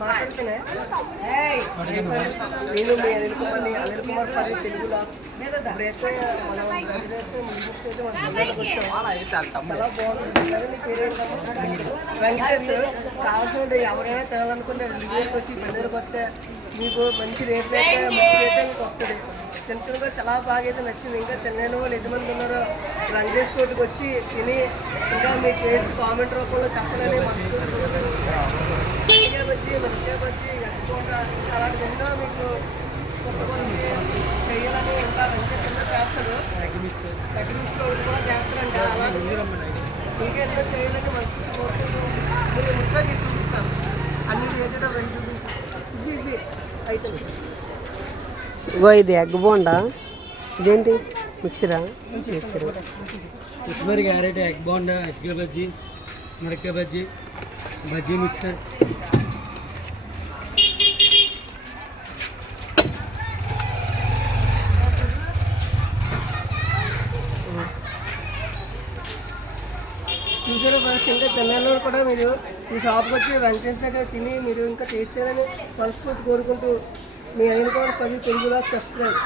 మాట్లాడుతున్నా నేను మీ అనిల్ కుమార్ పరి తెలుగులో ఇప్పుడైతే మనం ముందుకైతే మన జిల్లాలోకి వచ్చాం. చాలా బాగుంటుంది. మీ పేరేంటమ్మా? వెంకటేష్. కావాల్సిన ఎవరైనా తినాలనుకుంటే రివ్యూకి వచ్చి బండికి వస్తే మీకు మంచి రేట్లు అయితే మంచి రేట్ మీకు వస్తుంది. తింటుగా చాలా బాగా అయితే నచ్చింది. ఇంకా తినలేని వాళ్ళు ఎంతమంది ఉన్నారో వెంకటేష్ కోటికి వచ్చి తిని ఇంకా మీ టేస్ట్ కామెంట్ రూపంలో చెప్పాలని మజ్జిగ బజ్జి ఎక్కువగా అలాంటి ఎన్నో మీకు కొత్త కొత్త చేయాలని ఇంకా వెంకటేశ్వర చేస్తాడు. అగ్రిమిక్స్లో కూడా చేస్తారంట. అలాంటి ఇంకా ఎన్నో చేయాలని మనసు కోరుకుంటూ మీరు ముఖ్యంగా చూపిస్తాను. అన్ని చేసేటప్పుడు వెళ్ళి చూపించాను. ఇది అయితే ఇగో ఇది ఎగ్ బోండా. ఇదేంటి మిక్సరా? మిక్సర్ కొత్తిమీర carrot egg bonda egg bajji మిరపకాయ బజ్జీ బజ్జీ మిక్సర్ చూసారు ఫ్రెండ్స్. ఇంకా తిన్నాలో కూడా మీరు ఈ షాప్కి వచ్చి వెంకటేష్ దగ్గర తిని మీరు ఇంకా టేస్ట్ చేయాలని మనస్ఫూర్తి కోరుకుంటూ మీ అనిల్ కుమార్ పరి తెలుగులో సబ్స్క్రైబ్.